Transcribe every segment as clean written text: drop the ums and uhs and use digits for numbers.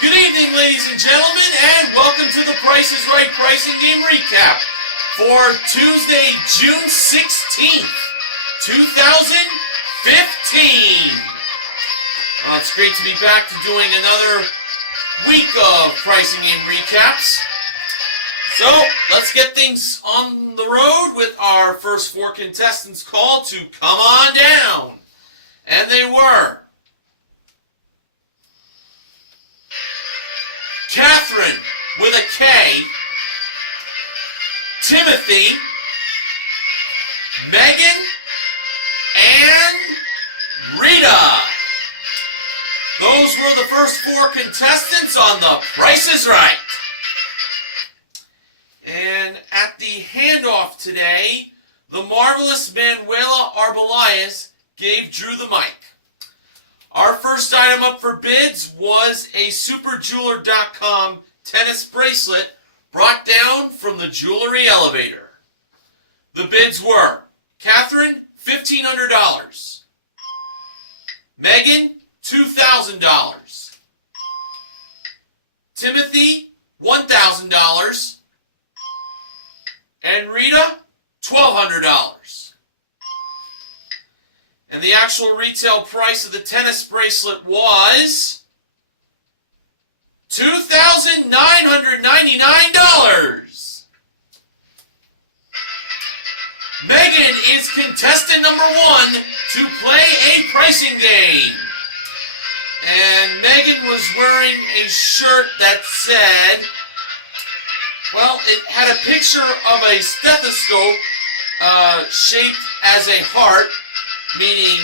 Good evening, ladies and gentlemen, and welcome to the Price is Right Pricing Game Recap for Tuesday, June 16th, 2015. It's great to be back to doing another week of Pricing Game Recaps. So, let's get things on the road with our first four contestants called to come on down. And they were Catherine with a K, Timothy, Megan, and Rita. Those were the first four contestants on The Price is Right. And at the handoff today, the marvelous Manuela Arbelayes gave Drew the mic. Our first item up for bids was a superjeweler.com tennis bracelet brought down from the jewelry elevator. The bids were Catherine, $1,500. Megan, $2,000. Timothy, $1,000. And Rita, $1,200. And the actual retail price of the tennis bracelet was $2,999. Megan is contestant number one to play a pricing game. And Megan was wearing a shirt that said, well, it had a picture of a stethoscope shaped as a heart, meaning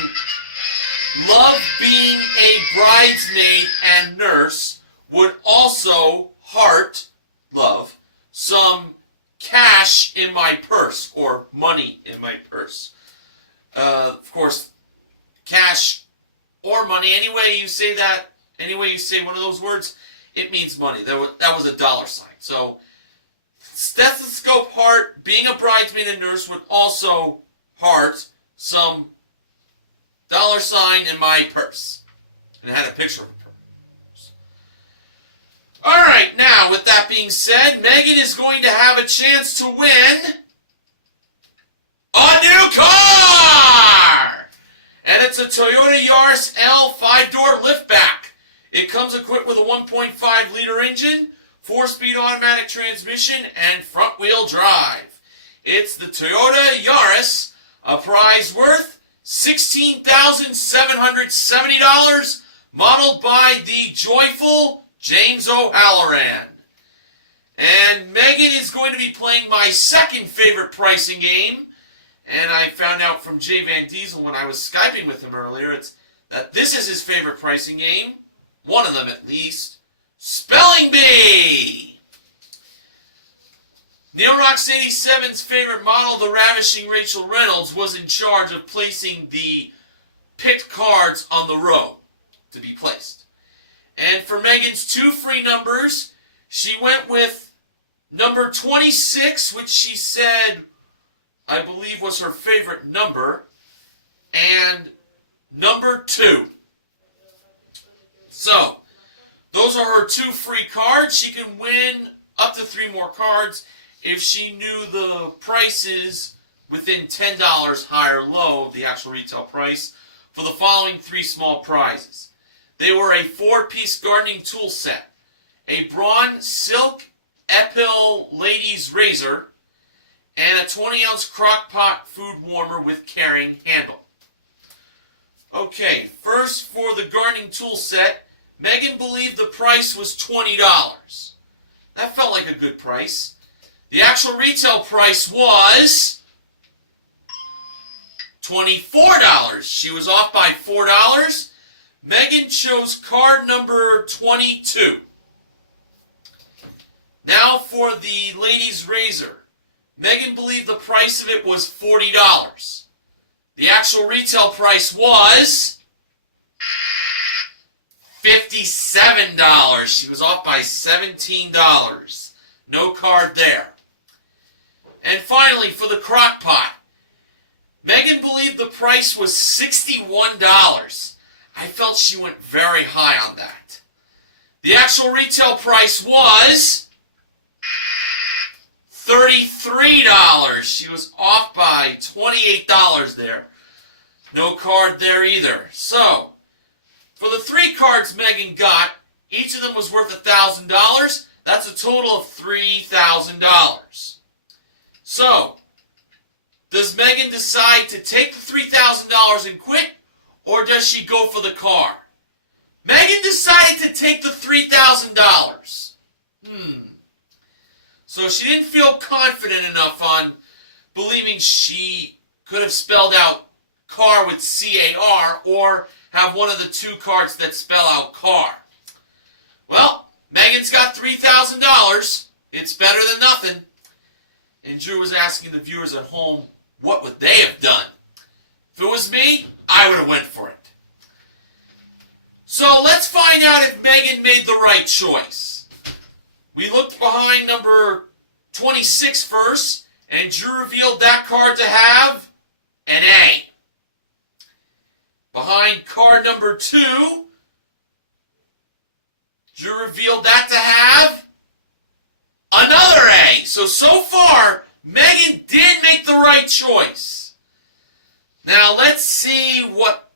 love being a bridesmaid and nurse would also heart, love, some cash in my purse, or money in my purse. Of course, cash or money, any way you say that, any way you say one of those words, it means money. That was a dollar sign. So, stethoscope heart, being a bridesmaid and nurse would also heart some dollar sign in my purse. And it had a picture of a purse. Alright, now, with that being said, Megan is going to have a chance to win a new car! And it's a Toyota Yaris L 5-door liftback. It comes equipped with a 1.5-liter engine, 4-speed automatic transmission, and front-wheel drive. It's the Toyota Yaris, a prize worth $16,770, modeled by the joyful James O'Halloran. And Megan is going to be playing my second favorite pricing game, and I found out from Jay Van Diesel when I was Skyping with him earlier, that this is his favorite pricing game, one of them at least, Spelling Bee! Neil Rocks 87's favorite model, the ravishing Rachel Reynolds, was in charge of placing the picked cards on the row to be placed. And for Megan's two free numbers, she went with number 26, which she said, I believe, was her favorite number, and number 2. So, those are her two free cards. She can win up to 3 more cards if she knew the prices within $10 higher or low of the actual retail price for the following 3 small prizes. They were a 4-piece gardening tool set, a Braun Silk Epil Ladies Razor, and a 20-ounce crock pot food warmer with carrying handle. Okay, first for the gardening tool set, Megan believed the price was $20. That felt like a good price. The actual retail price was $24. She was off by $4. Megan chose card number 22. Now for the ladies' razor. Megan believed the price of it was $40. The actual retail price was $57. She was off by $17. No card there. And finally, for the crock pot, Megan believed the price was $61. I felt she went very high on that. The actual retail price was $33. She was off by $28 there. No card there either. So, for the 3 cards Megan got, each of them was worth $1,000. That's a total of $3,000. So, does Megan decide to take the $3,000 and quit, or does she go for the car? Megan decided to take the $3,000. So she didn't feel confident enough on believing she could have spelled out car with C-A-R or have one of the 2 cards that spell out car. Well, Megan's got $3,000. It's better than nothing. And Drew was asking the viewers at home, what would they have done? If it was me, I would have went for it. So let's find out if Megan made the right choice. We looked behind number 26 first, and Drew revealed that card to have an A. Behind card number 2, Drew revealed that to have another A. So far, Megan did make the right choice. Now let's see what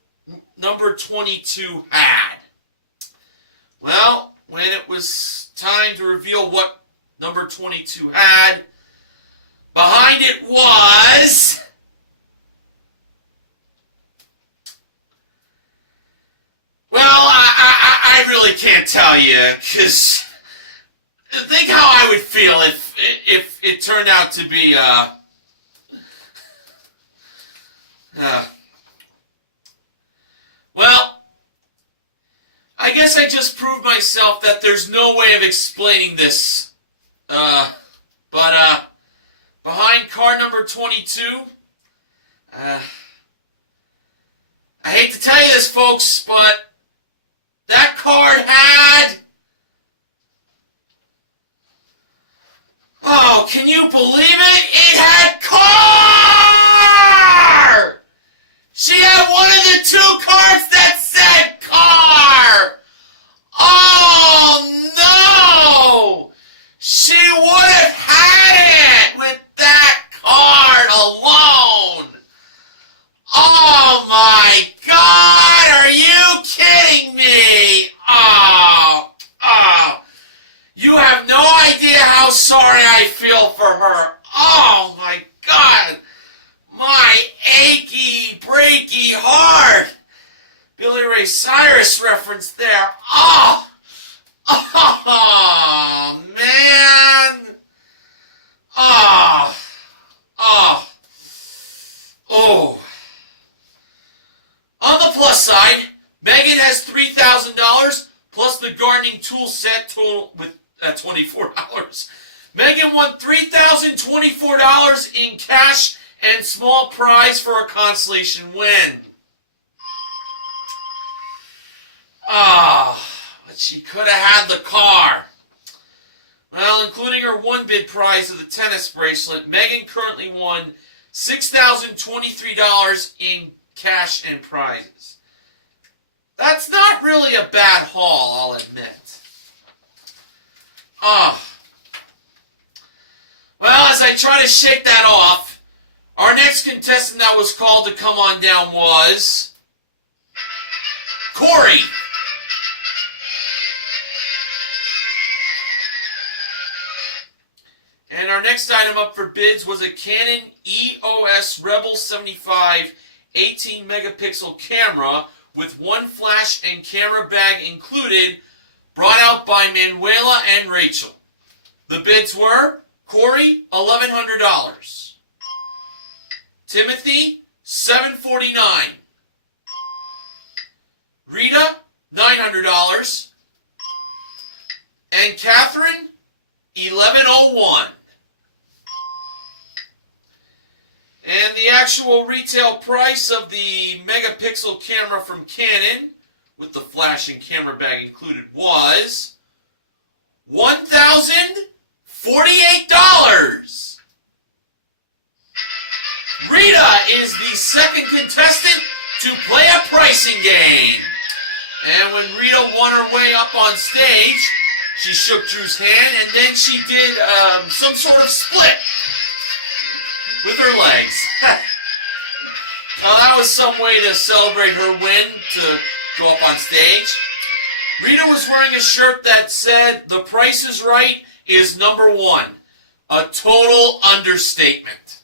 number 22 had. Well, when it was time to reveal what number 22 had, behind it was I really can't tell you, because think how I would feel if it turned out to be well, I guess I just proved myself that there's no way of explaining this. But behind card number 22, I hate to tell you this, folks, but that card had... Oh, can you believe it? It had car! She had one of the 2 cards that said car! Oh, no! She would have had it with that card alone! Oh, my God! Are you kidding me? You have no idea how sorry I feel for her. Oh, my God. My achy, breaky heart. Billy Ray Cyrus reference there. Oh, man. On the plus side, Megan has $3,000 plus the gardening tool set total with $24. Megan won $3,024 in cash and small prize for a consolation win. But she could have had the car. Well, including her 1-bid prize of the tennis bracelet, Megan currently won $6,023 in cash and prizes. That's not really a bad haul, I'll admit. Well, as I try to shake that off, our next contestant that was called to come on down was Corey. And our next item up for bids was a Canon EOS Rebel 75 18 megapixel camera with 1 flash and camera bag included, brought out by Manuela and Rachel. The bids were Corey, $1,100. Timothy, $749. Rita, $900. And Catherine, $1,101. And the actual retail price of the megapixel camera from Canon, with the flash and camera bag included, was $1,048. Rita is the second contestant to play a pricing game. And when Rita won her way up on stage, she shook Drew's hand, and then she did some sort of split with her legs. Now that was some way to celebrate her win to go up on stage. Rita was wearing a shirt that said, "The Price is Right is #1. A total understatement."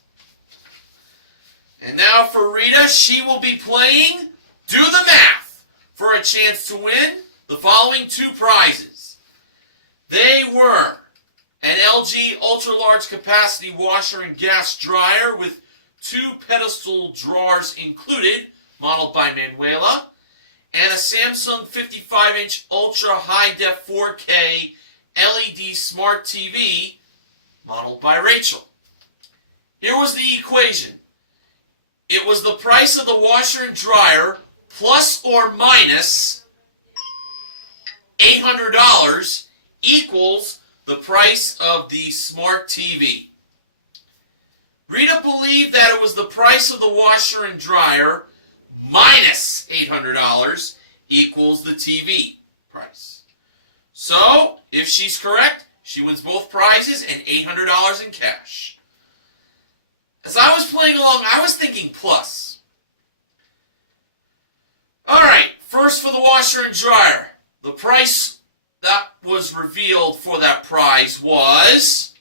And now for Rita, she will be playing Do the Math for a chance to win the following 2 prizes. They were an LG ultra-large capacity washer and gas dryer with 2 pedestal drawers included, modeled by Manuela, and a Samsung 55-inch ultra high-def 4K LED smart TV, modeled by Rachel. Here was the equation. It was the price of the washer and dryer plus or minus $800 equals the price of the smart TV. Rita believed that it was the price of the washer and dryer minus $800 equals the TV price. So, if she's correct, she wins both prizes and $800 in cash. As I was playing along, I was thinking plus. Alright, first for the washer and dryer. The price that was revealed for that prize was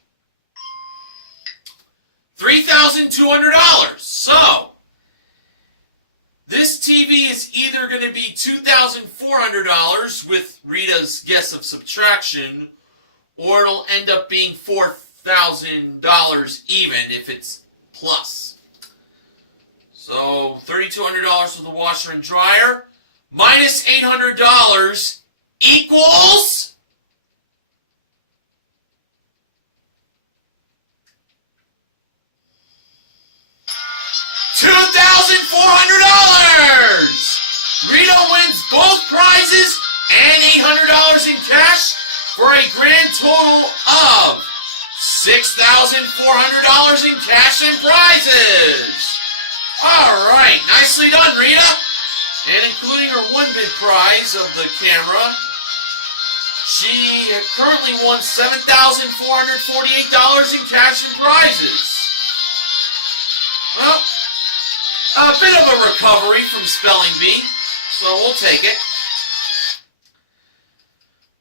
$3,200. So, this TV is either going to be $2,400 with Rita's guess of subtraction, or it'll end up being $4,000 even if it's plus. So, $3,200 for the washer and dryer, minus $800 equals $2,400! Rita wins both prizes and $800 in cash for a grand total of $6,400 in cash and prizes. Alright, nicely done, Rita. And including her 1-bid prize of the camera, she currently won $7,448 in cash and prizes. Well, a bit of a recovery from Spelling Bee, so we'll take it.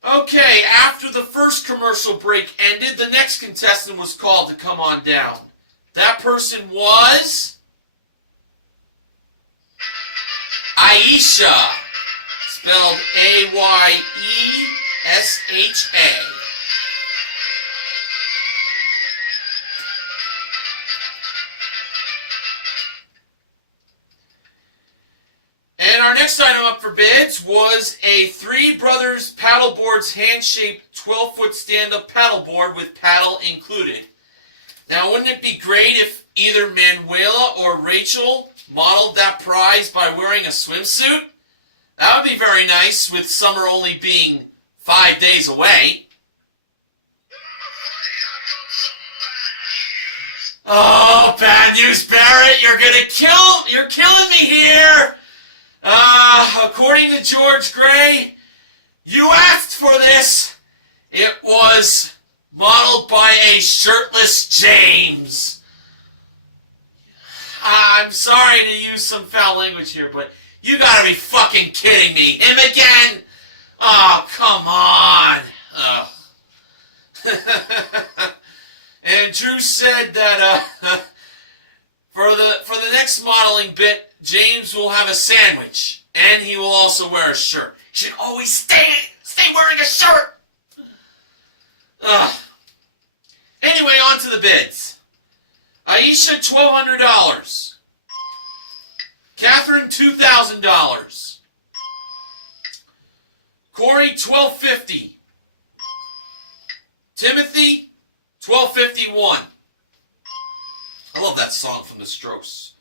Okay, after the first commercial break ended, the next contestant was called to come on down. That person was Aisha, spelled A-Y-E-S-H-A. And our next item up for bids was a Three Brothers Paddleboards hand-shaped 12-foot stand-up paddleboard with paddle included. Now, wouldn't it be great if either Manuela or Rachel modeled that prize by wearing a swimsuit? That would be very nice, with summer only being 5 days away. Oh, Bad News Barrett, you're killing me here! According to George Gray, you asked for this. It was modeled by a shirtless James. I'm sorry to use some foul language here, but you gotta be fucking kidding me. Him again? Oh, come on. And Drew said that for the next modeling bit, James will have a sandwich, and he will also wear a shirt. He should always stay wearing a shirt. Anyway, on to the bids. Aisha, $1,200. Catherine, $2,000. Corey, $1,250. Timothy, $1,251. I love that song from the Strokes.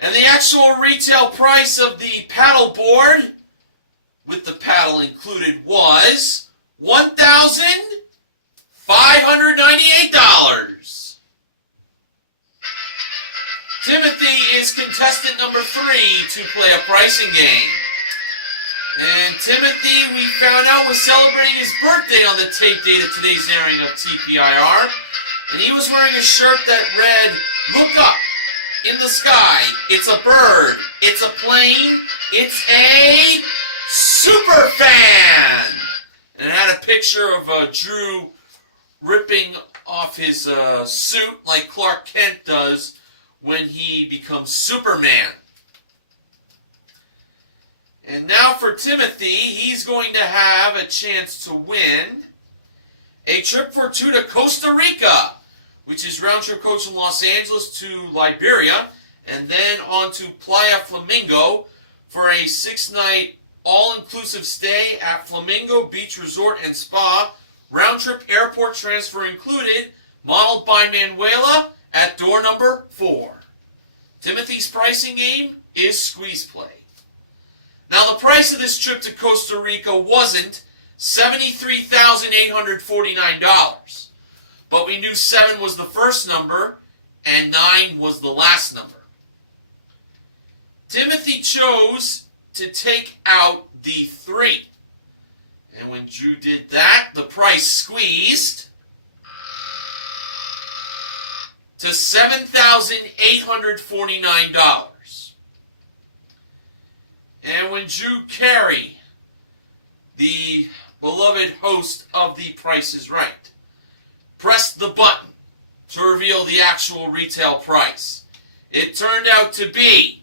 And the actual retail price of the paddle board, with the paddle included, was $1,598. Timothy is contestant number 3 to play a pricing game. And Timothy, we found out, was celebrating his birthday on the tape date of today's airing of TPIR. And he was wearing a shirt that read, "Look up in the sky. It's a bird. It's a plane. It's a super fan." And it had a picture of Drew ripping off his suit like Clark Kent does when he becomes Superman. And now for Timothy, he's going to have a chance to win a trip for two to Costa Rica, which is round-trip coach from Los Angeles to Liberia, and then on to Playa Flamingo for a 6-night all-inclusive stay at Flamingo Beach Resort and Spa, round-trip airport transfer included, modeled by Manuela at door number 4. Timothy's pricing game is squeeze play. Now, the price of this trip to Costa Rica wasn't $73,849, but we knew 7 was the first number and 9 was the last number. Timothy chose to take out the 3. And when Drew did that, the price squeezed to $7,849. And when Drew Carey, the beloved host of The Price is Right, pressed the button to reveal the actual retail price, it turned out to be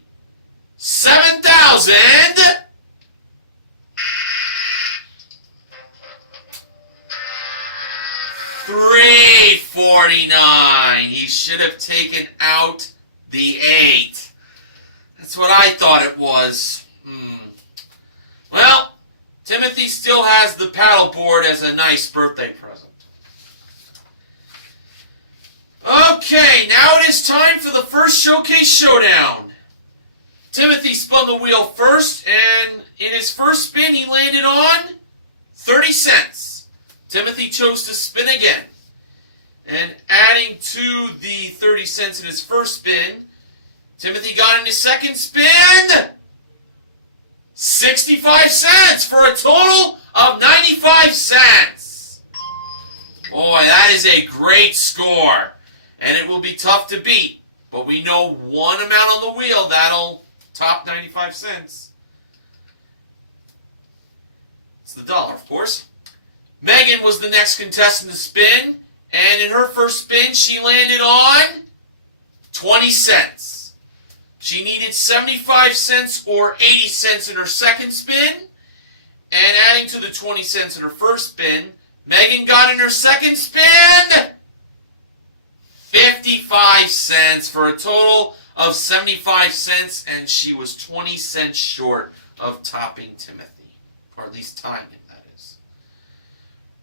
$7,349. He should have taken out the 8. That's what I thought it was. Well, Timothy still has the paddleboard as a nice birthday present. Okay, now it is time for the first showcase showdown. Timothy spun the wheel first, and in his first spin, he landed on 30 cents. Timothy chose to spin again. And adding to the 30 cents in his first spin, Timothy got in his second spin 65 cents for a total of 95 cents. Boy, that is a great score. And it will be tough to beat. But we know one amount on the wheel that'll top 95 cents. It's the dollar, of course. Megan was the next contestant to spin. And in her first spin, she landed on 20 cents. She needed 75 cents or 80 cents in her second spin. And adding to the 20 cents in her first spin, Megan got in her second spin 55 cents for a total of 75 cents. And she was 20 cents short of topping Timothy. Or at least tying him, that is.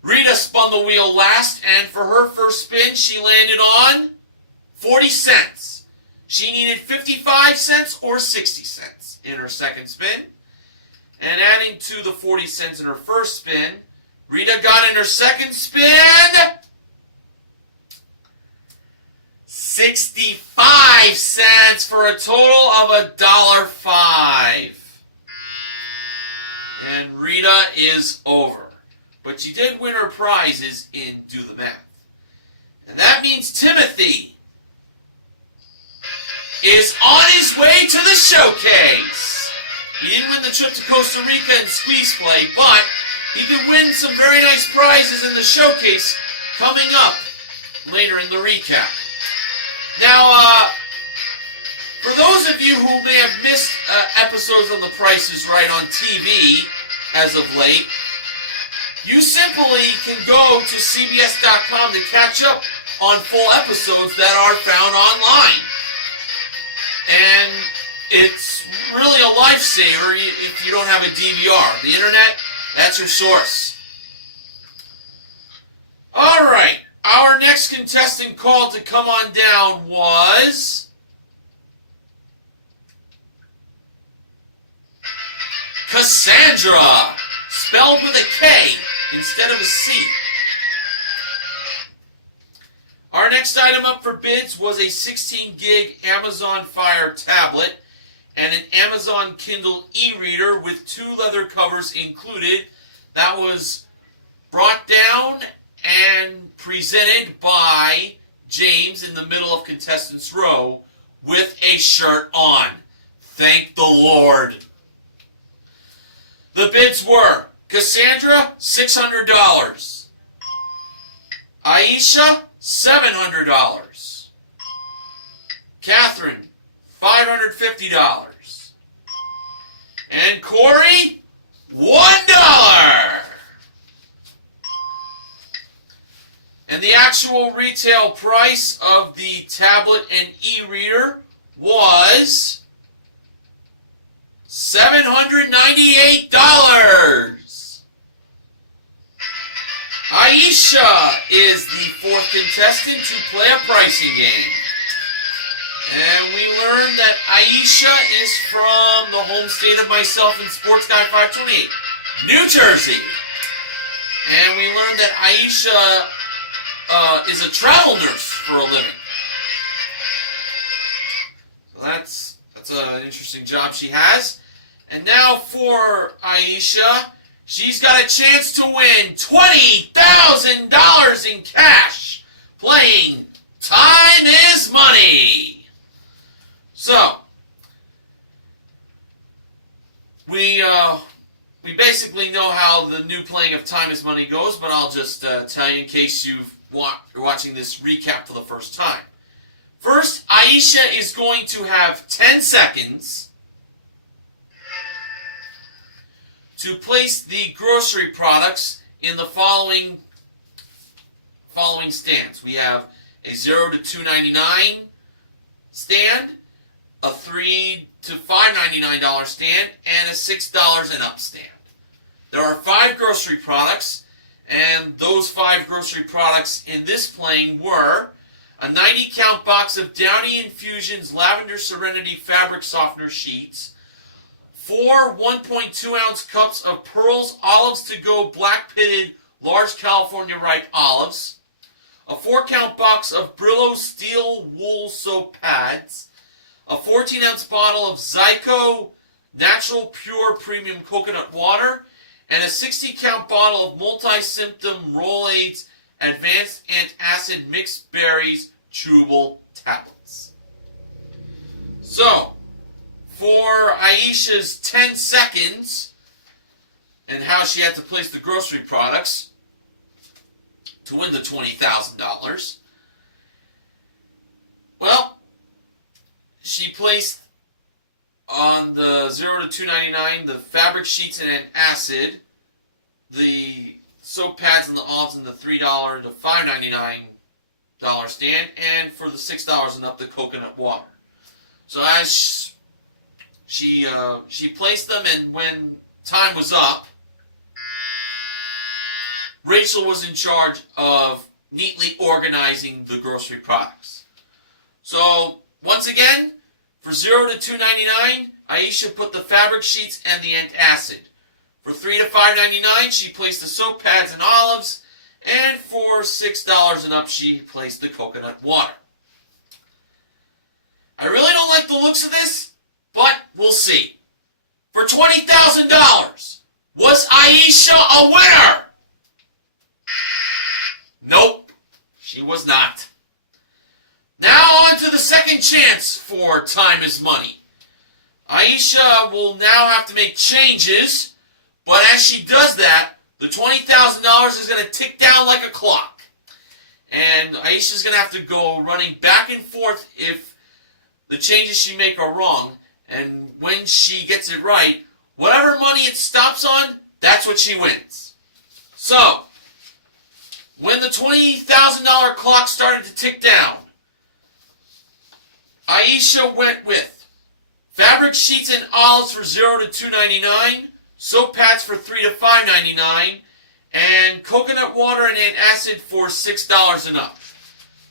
Rita spun the wheel last, and for her first spin, she landed on 40 cents. She needed 55 cents or 60 cents in her second spin. And adding to the 40 cents in her first spin, Rita got in her second spin 65 cents for a total of $1.05. And Rita is over. But she did win her prizes in Do the Math. And that means Timothy is on his way to the showcase. He didn't win the trip to Costa Rica in squeeze play, but he could win some very nice prizes in the showcase coming up later in the recap. Now, for those of you who may have missed episodes on The Price is Right on TV as of late, you simply can go to CBS.com to catch up on full episodes that are found online. And it's really a lifesaver if you don't have a DVR. The internet, that's your source. All right, our next contestant called to come on down was Cassandra, spelled with a K instead of a C. Our next item up for bids was a 16 gig Amazon Fire tablet, and an Amazon Kindle e-reader with 2 leather covers included. That was brought down and presented by James in the middle of Contestants Row with a shirt on. Thank the Lord. The bids were Cassandra, $600. Aisha, $700. Catherine, $550. And Corey, $1. And the actual retail price of the tablet and e-reader was $798. Aisha is the 4th contestant to play a pricing game. And we learned that Aisha is from the home state of myself and Sports Guy 528, New Jersey. And we learned that Aisha is a travel nurse for a living. So that's an interesting job she has. And now for Aisha, she's got a chance to win $20,000 in cash playing Time is Money. So, we basically know how the new playing of Time is Money goes, but I'll just tell you in case you're watching this recap for the first time. First, Aisha is going to have 10 seconds to place the grocery products in the following stands. We have a $0 to $2.99 stand, a $3 to $5.99 stand, and a $6 and up stand. There are 5 grocery products, and those 5 grocery products in this playing were a 90-count box of Downy Infusions Lavender Serenity Fabric Softener Sheets, 4 1.2-ounce cups of Pearls Olives to Go Black Pitted Large California Ripe Olives, a 4-count box of Brillo Steel Wool Soap Pads, a 14-ounce bottle of Zyko Natural Pure Premium Coconut Water, and a 60-count bottle of Multi-Symptom Rolaids Advanced Antacid Mixed Berries Chewable Tablets. So, for Aisha's 10 seconds and how she had to place the grocery products to win the $20,000, well, she placed on the $0 to $2.99 the fabric sheets and acid, the soap pads and the olives in the $3 to $5.99 stand, and for the $6 and up, the coconut water. So as she placed them, and when time was up, Rachel was in charge of neatly organizing the grocery products. So once again, for $0 to $2.99, Aisha put the fabric sheets and the antacid. For $3 to $5.99, she placed the soap pads and olives, and for $6 and up, she placed the coconut water. I really don't like the looks of this, but we'll see. For $20,000, was Aisha a winner? Nope, she was not. Now on to the second chance for Time is Money. Aisha will now have to make changes, but as she does that, the $20,000 is going to tick down like a clock. And Aisha's going to have to go running back and forth if the changes she make are wrong. And when she gets it right, whatever money it stops on, that's what she wins. So, when the $20,000 clock started to tick down, Aisha went with fabric sheets and olives for $0 to $2.99, soap pads for $3 to $5.99, and coconut water and antacid for $6 and up.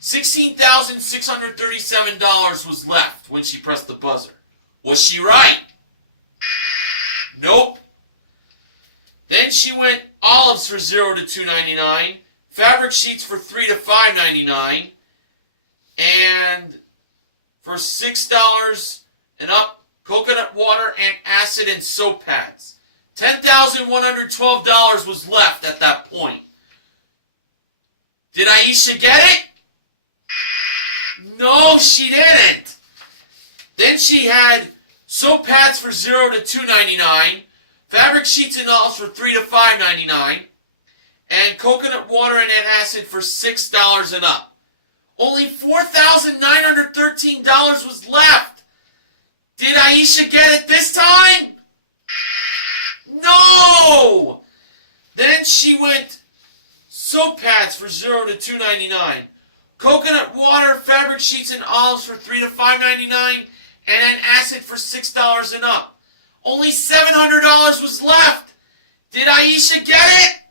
$16,637 was left when she pressed the buzzer. Was she right? Nope. Then she went olives for $0 to $2.99, fabric sheets for $3 to $5.99, and for $6 and up, coconut water, antacid, and soap pads. $10,112 was left at that point. Did Aisha get it? No, she didn't. Then she had soap pads for $0 to $2.99, fabric sheets and olives for $3 to $5.99, and coconut water and antacid for $6 and up. Only $4,913 was left. Did Aisha get it this time? No! Then she went soap pads for $0 to $2.99, coconut water, fabric sheets, and olives for $3 to $5.99, and antacid for $6 and up. Only $700 was left. Did Aisha get it?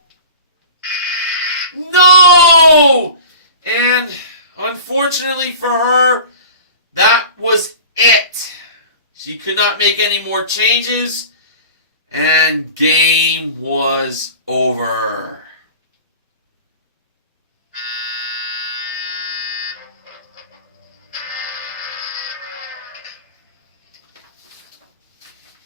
No! And unfortunately for her, that was it. She could not make any more changes, and game was over.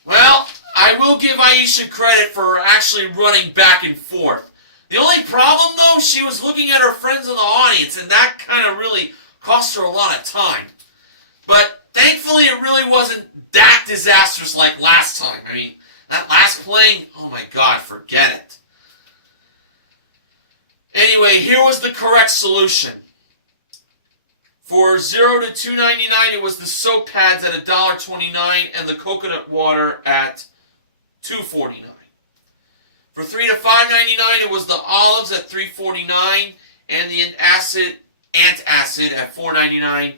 Well, I will give Aisha credit for actually running back and forth. The only problem, though, she was looking at her friends in the audience, and that kind of really cost her a lot of time. But thankfully, it really wasn't that disastrous like last time. I mean, that last playing, oh my God, forget it. Anyway, here was the correct solution. For $0 to $2.99, it was the soap pads at $1.29 and the coconut water at $2.49. For $3 to $5.99, it was the olives at $3.49 and the antacid at $4.99,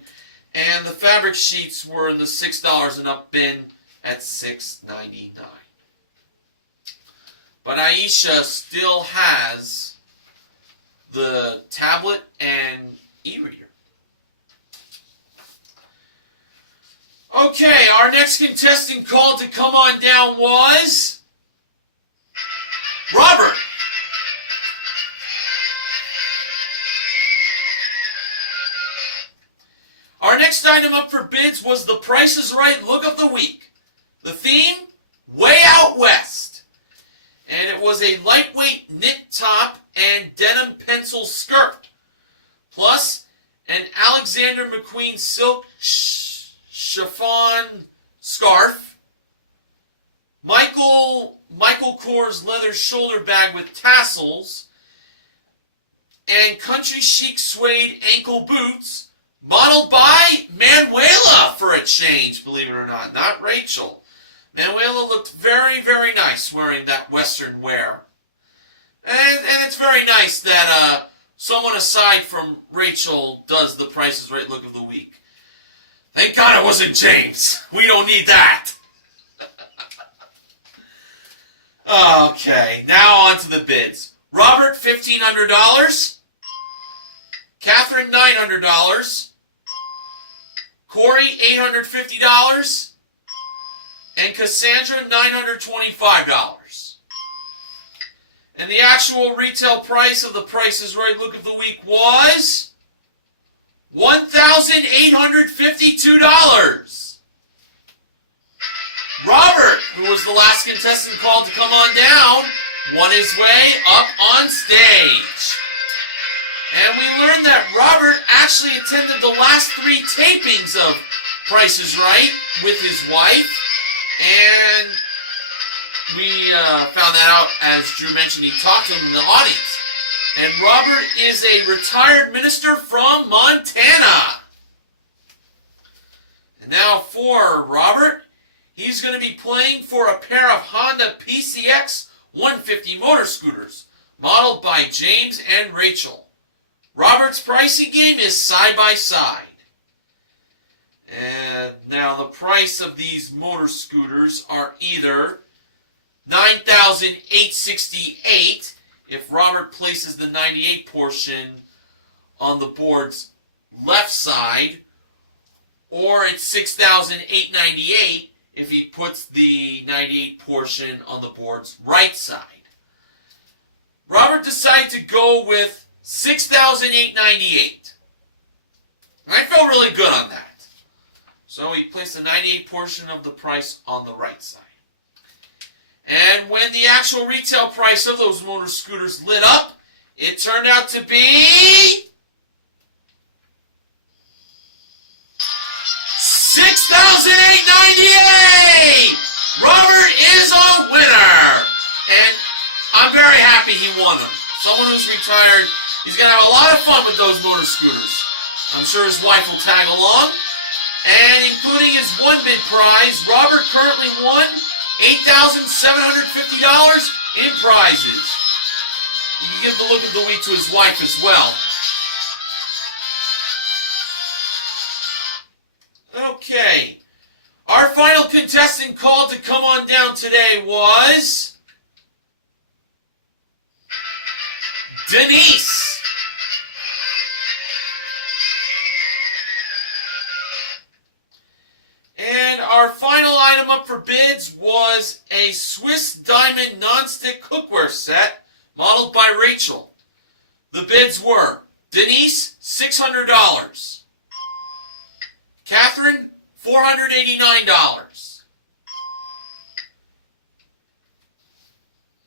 and the fabric sheets were in the $6 and up bin at $6.99. But Aisha still has the tablet and e-reader. Okay, our next contestant called to come on down was Robert. Our next item up for bids was the Price is Right Look of the Week. The theme, Way Out West. And it was a lightweight knit top and denim pencil skirt, plus an Alexander McQueen silk chiffon scarf, Michael Kors leather shoulder bag with tassels, and country chic suede ankle boots, modeled by Manuela for a change, believe it or not Rachel. Manuela looked very, very nice wearing that Western wear. And it's very nice that someone aside from Rachel does the Price is Right Look of the Week. Thank God it wasn't James. We don't need that. Okay, now on to the bids. Robert, $1,500. Catherine, $900. Corey, $850. And Cassandra, $925. And the actual retail price of the Price is Right Look of the Week was $1,852. Robert, who was the last contestant called to come on down, won his way up on stage. And we learned that Robert actually attended the last 3 tapings of Price is Right with his wife. And we found that out, as Drew mentioned, he talked to him in the audience. And Robert is a retired minister from Montana. And now for Robert, he's going to be playing for a pair of Honda PCX 150 motor scooters, modeled by James and Rachel. Robert's pricing game is side by side. And now the price of these motor scooters are either $9,868 if Robert places the 98 portion on the board's left side, or it's $6,898 if he puts the 98 portion on the board's right side. Robert decided to go with $6,898. I felt really good on that. So he placed the 98 portion of the price on the right side. And when the actual retail price of those motor scooters lit up, it turned out to be $6,898! Robert is a winner! And I'm very happy he won them. Someone who's retired, he's going to have a lot of fun with those motor scooters. I'm sure his wife will tag along. And including his one bid prize, Robert currently won $8,750 in prizes. You can give the look of the week to his wife as well. Okay. Our final contestant called to come on down today was Denise. And our final item up for bids was a Swiss Diamond non-stick cookware set modeled by Rachel. The bids were Denise, $600. Catherine, $489.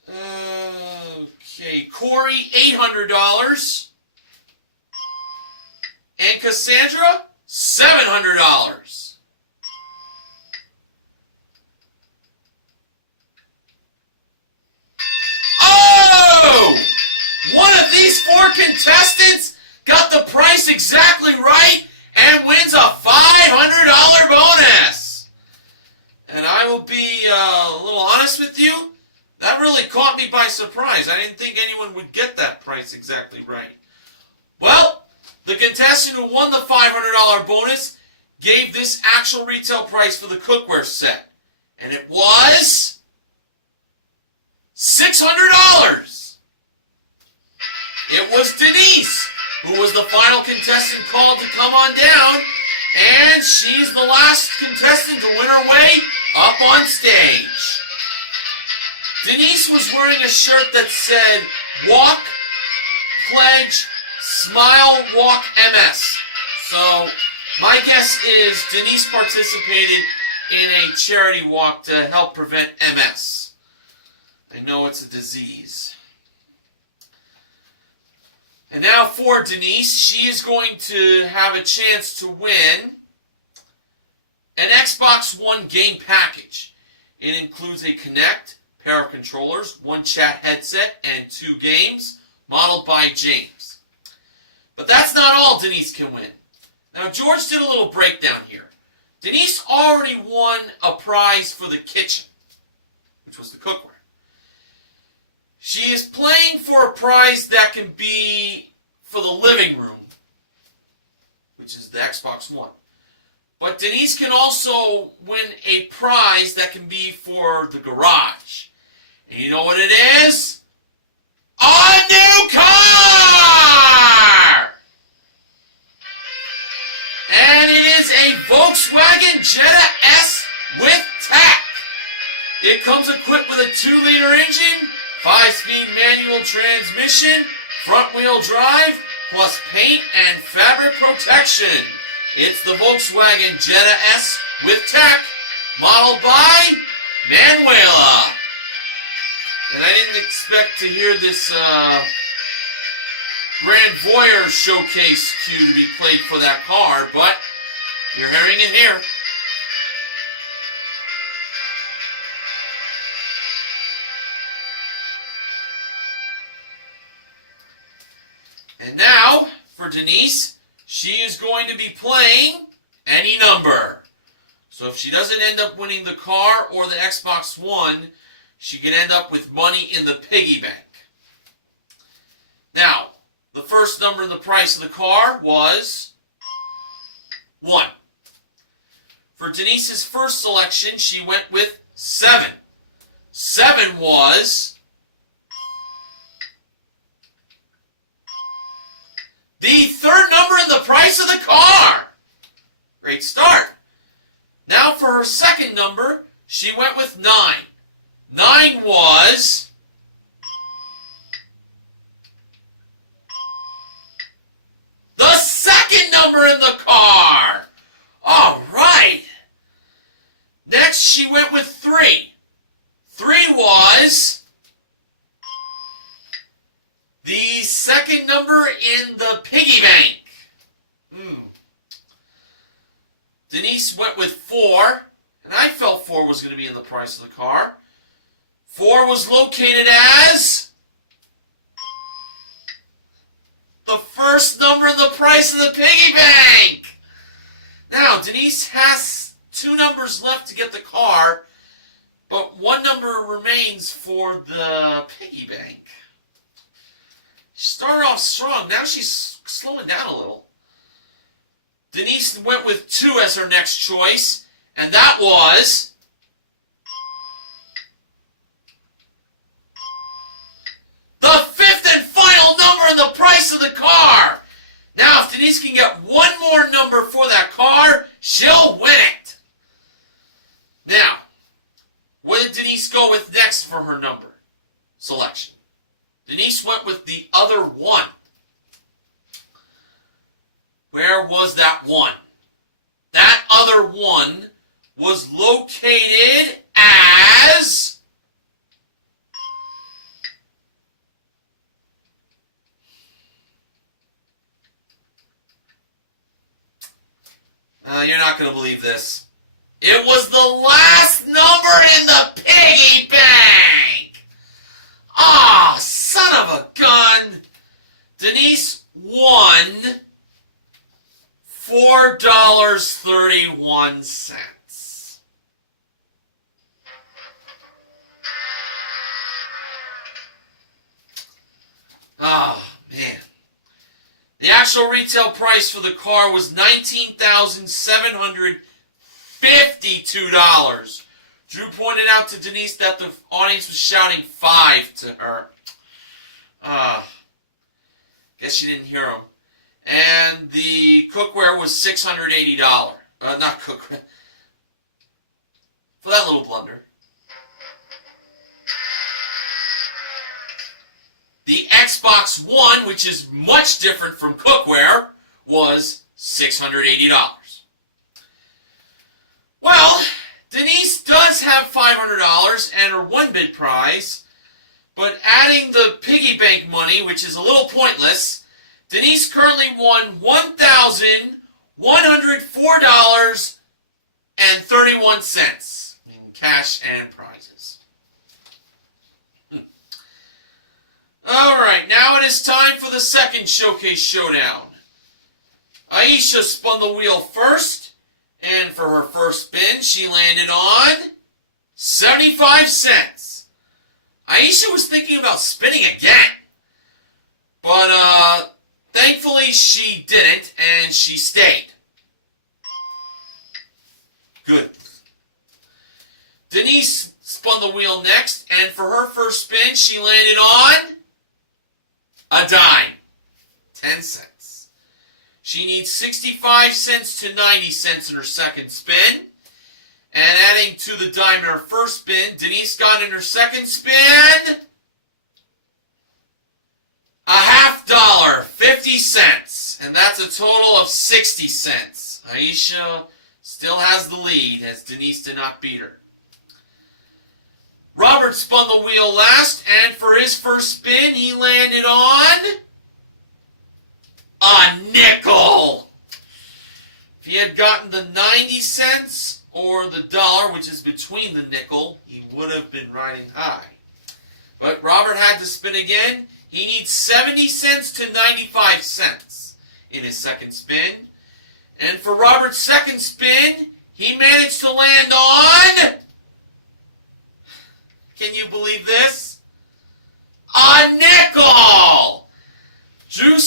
Okay, Corey, $800. And Cassandra, $700. Oh! One of these four contestants got the price exactly right and wins a $500 bonus. And I will be a little honest with you, that really caught me by surprise. I didn't think anyone would get that price exactly right. Well, the contestant who won the $500 bonus gave this actual retail price for the cookware set. And it was $600. It was Denise, who was the final contestant called to come on down, and she's the last contestant to win her way up on stage. Denise was wearing a shirt that said, Walk, Pledge, Smile, Walk, MS. So, my guess is Denise participated in a charity walk to help prevent MS. I know it's a disease. And now for Denise, she is going to have a chance to win an Xbox One game package. It includes a Kinect, pair of controllers, one chat headset, and 2 games, modeled by James. But that's not all Denise can win. Now, George did a little breakdown here. Denise already won a prize for the kitchen, which was the cookware. She is playing for a prize that can be for the living room, which is the Xbox One. But Denise can also win a prize that can be for the garage. And you know what it is? A new car! And it is a Volkswagen Jetta S with tech. It comes equipped with a 2-liter engine, 5-speed manual transmission, front-wheel drive, plus paint and fabric protection. It's the Volkswagen Jetta S with tech, modeled by Manuela. And I didn't expect to hear this Grand Voyeur showcase cue to be played for that car, but you're hearing it here. And now, for Denise, she is going to be playing any number. So if she doesn't end up winning the car or the Xbox One, she can end up with money in the piggy bank. Now, the first number in the price of the car was 1. For Denise's first selection, she went with 7. 7 was the third number in the price of the car. Great start. Now for her second number, she went with 9. 9 was the second number in the car. All right. number in the piggy bank? Denise went with 4, and I felt 4 was going to be in the price of the car. 4 was located as the first number in the price of the piggy bank. Now, Denise has 2 numbers left to get the car, but 1 number remains for the piggy bank. She started off strong. Now she's slowing down a little. Denise went with 2 as her next choice, and that was the 5th and final number in the price of the car. Now, if Denise can get 1 more number for that car, she'll win it. Now, what did Denise go with next for her number selection? Denise went with the other 1. Where was that 1? That other 1 was located as you're not going to believe this. It was the last number in the piggy bank. Ah, son of a gun. Denise won $4.31. Oh, man. The actual retail price for the car was $19,752. Drew pointed out to Denise that the audience was shouting 5 to her. Guess she didn't hear him. And the cookware was $680. Not cookware. For that little blunder. The Xbox One, which is much different from cookware, was $680. Well, Denise does have $500 and her 1-bid prize, but adding the piggy bank money, which is a little pointless, Denise currently won $1,104.31 in cash and prizes. Alright, now it is time for the second Showcase Showdown. Aisha spun the wheel first, and for her first spin, she landed on 75 cents. Aisha was thinking about spinning again, but thankfully she didn't, and she stayed. Good. Denise spun the wheel next, and for her first spin, she landed on a dime. 10 cents. She needs 65 cents to 90 cents in her second spin. And adding to the dime in her first spin, Denise got in her second spin $50, 50 cents. And that's a total of 60 cents. Aisha still has the lead as Denise did not beat her. Robert spun the wheel last, and for his first spin, he landed on a nickel. If he had gotten the 90 cents or the dollar, which is between the nickel, he would have been riding high. But Robert had to spin again. He needs 70 cents to 95 cents in his second spin. And for Robert's second spin, he managed to land on... Can you believe this? A nickel! Drew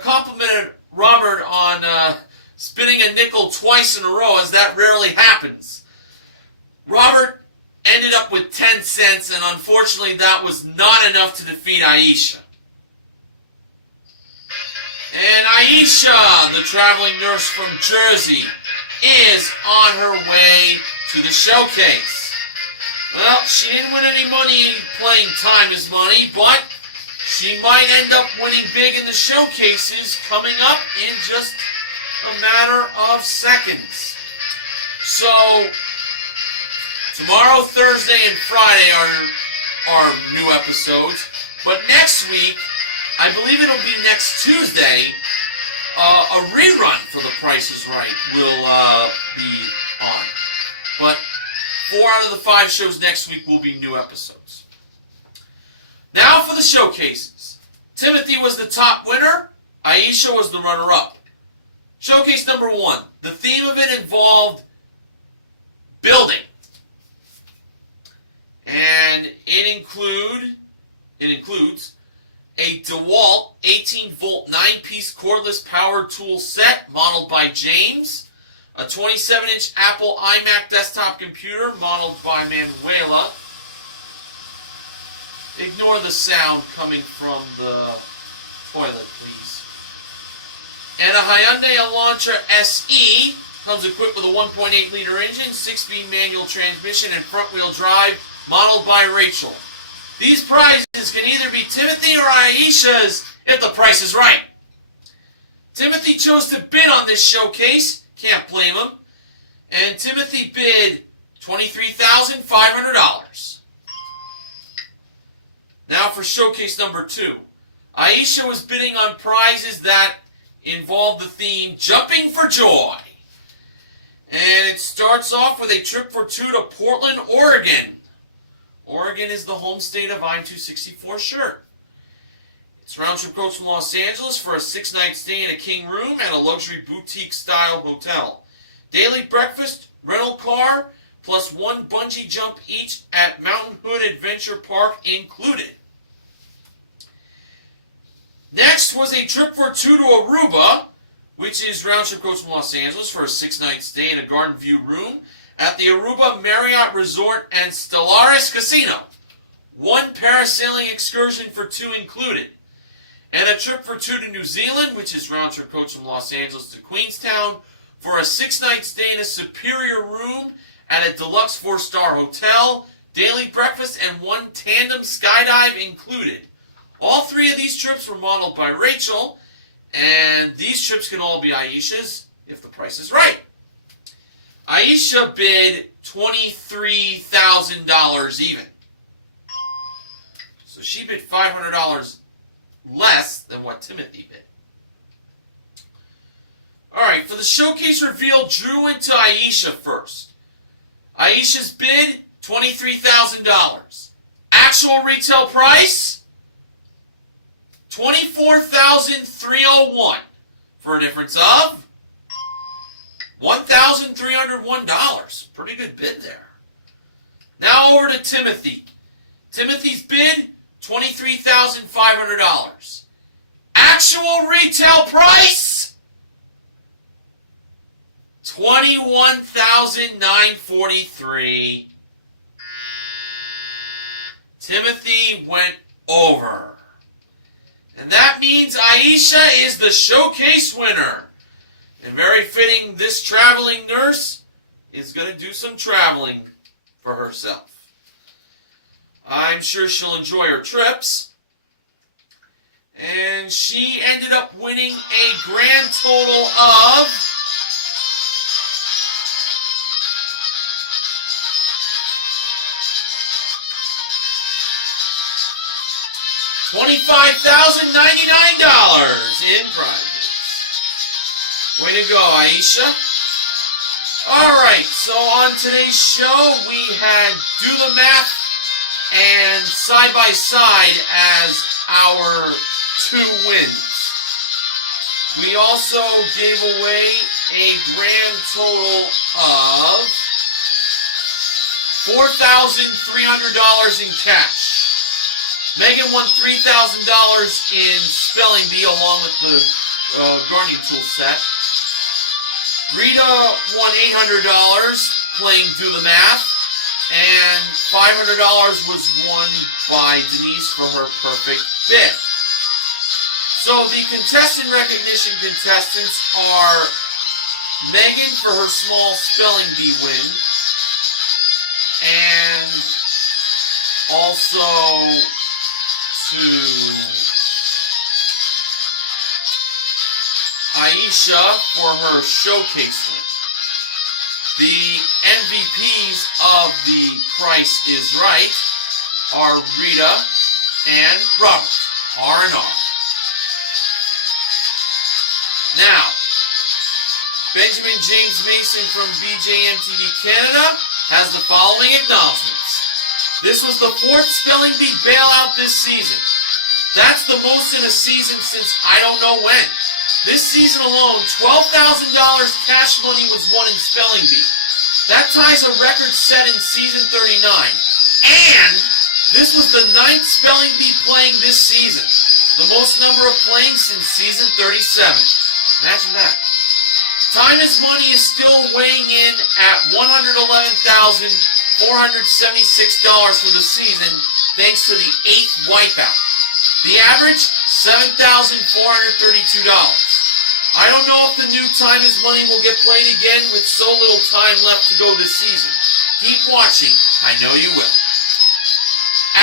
complimented Robert on spinning a nickel twice in a row, as that rarely happens. Robert ended up with 10 cents, and unfortunately that was not enough to defeat Aisha. And Aisha, the traveling nurse from Jersey, is on her way to the showcase. Well, she didn't win any money playing Time is Money, but she might end up winning big in the showcases coming up in just a matter of seconds. So, tomorrow, Thursday, and Friday are new episodes, but next week I believe it'll be next Tuesday. A rerun for The Price is Right will be on. But 4 out of the 5 shows next week will be new episodes. Now for the showcases. Timothy was the top winner. Aisha was the runner-up. Showcase number 1. The theme of it involved building. And it includes a DeWalt 18-volt 9-piece cordless power tool set modeled by James, a 27-inch Apple iMac desktop computer modeled by Manuela. Ignore the sound coming from the toilet, please. And a Hyundai Elantra SE comes equipped with a 1.8-liter engine, 6-speed manual transmission, and front-wheel drive modeled by Rachel. These prizes can either be Timothy or Aisha's if the price is right. Timothy chose to bid on this showcase. Can't blame him. And Timothy bid $23,500. Now for showcase number 2. Aisha was bidding on prizes that involved the theme Jumping for Joy. And it starts off with a trip for 2 to Portland, Oregon. Oregon is the home state of I'm 264 shirt. It's a round-trip coach from Los Angeles for a 6-night stay in a king room at a luxury boutique-style hotel. Daily breakfast, rental car, plus 1 bungee jump each at Mountain Hood Adventure Park included. Next was a trip for 2 to Aruba, which is round-trip coach from Los Angeles for a 6-night stay in a garden view room at the Aruba Marriott Resort and Stellaris Casino. 1 parasailing excursion for 2 included. And a trip for 2 to New Zealand, which is round-trip coach from Los Angeles to Queenstown, for a 6-night stay in a superior room at a deluxe 4-star hotel, daily breakfast, and 1 tandem skydive included. All 3 of these trips were modeled by Rachel, and these trips can all be Aisha's if the price is right. Aisha bid $23,000 even. So she bid $500 less than what Timothy bid. Alright, for the showcase reveal, Drew went to Aisha first. Aisha's bid, $23,000. Actual retail price, $24,301. For a difference of $1,301. Pretty good bid there. Now over to Timothy. Timothy's bid, $23,500. Actual retail price, $21,943. Timothy went over. And that means Aisha is the showcase winner. And very fitting, this traveling nurse is going to do some traveling for herself. I'm sure she'll enjoy her trips. And she ended up winning a grand total of $25,099 in prizes. Way to go, Aisha. Alright, so on today's show, we had Do the Math and Side by Side as our 2 wins. We also gave away a grand total of $4,300 in cash. Megan won $3,000 in Spelling Bee along with the gardening tool set. Rita won $800 playing Do the Math. And $500 was won by Denise for her perfect bid. So the contestant recognition contestants are Megan for her small Spelling Bee win. And also to Aisha for her showcase win. The MVPs of The Price is Right are Rita and Robert, R&R. Now, Benjamin James Mason from BJMTV Canada has the following acknowledgments. This was the 4th Spelling Bee bailout this season. That's the most in a season since I don't know when. This season alone, $12,000 cash money was won in Spelling Bee. That ties a record set in season 39. And this was the 9th Spelling Bee playing this season. The most number of playing since season 37. Imagine that. Time is Money is still weighing in at $111,476 for the season, thanks to the 8th wipeout. The average, $7,432. I don't know if the new Time is Money will get played again with so little time left to go this season. Keep watching. I know you will.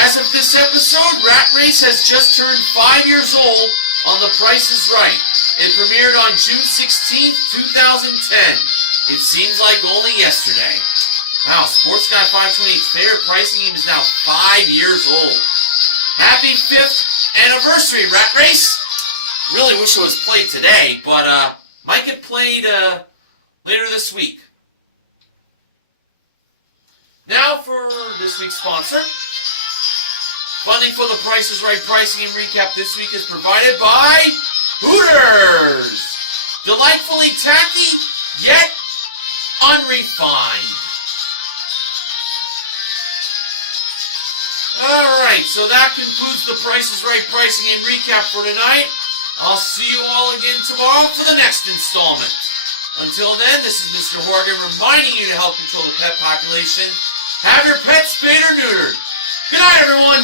As of this episode, Rat Race has just turned 5 years old on The Price is Right. It premiered on June 16th, 2010. It seems like only yesterday. Wow, Sports Guy 528's favorite pricing game is now 5 years old. Happy 5th anniversary, Rat Race! Really wish it was played today, but might get played later this week. Now for this week's sponsor. Funding for The Price is Right pricing and recap this week is provided by Hooters! Delightfully tacky, yet unrefined. Alright, so that concludes The Price is Right pricing and recap for tonight. I'll see you all again tomorrow for the next installment. Until then, this is Mr. Horgan reminding you to help control the pet population. Have your pets spayed or neutered. Good night, everyone!